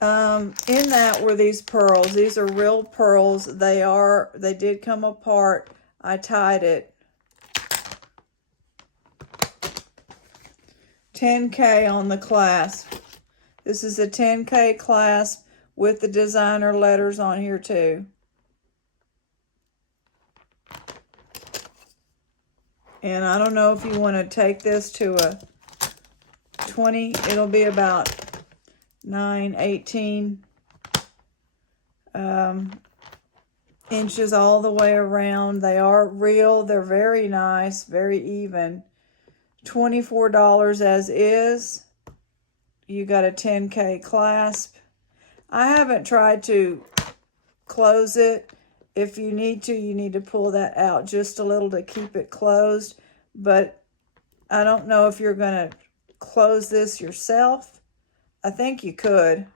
In that were these pearls. These are real pearls. They did come apart. I tied it. 10K on the clasp. This is a 10K clasp with the designer letters on here too. And I don't know if you want to take this to a 20. It'll be about 9, 18 inches all the way around. They are real. They're very nice, very even. $24 as is. You got a 10K clasp. I haven't tried to close it. If you need to pull that out just a little to keep it closed. But I don't know if you're going to close this yourself. I think you could.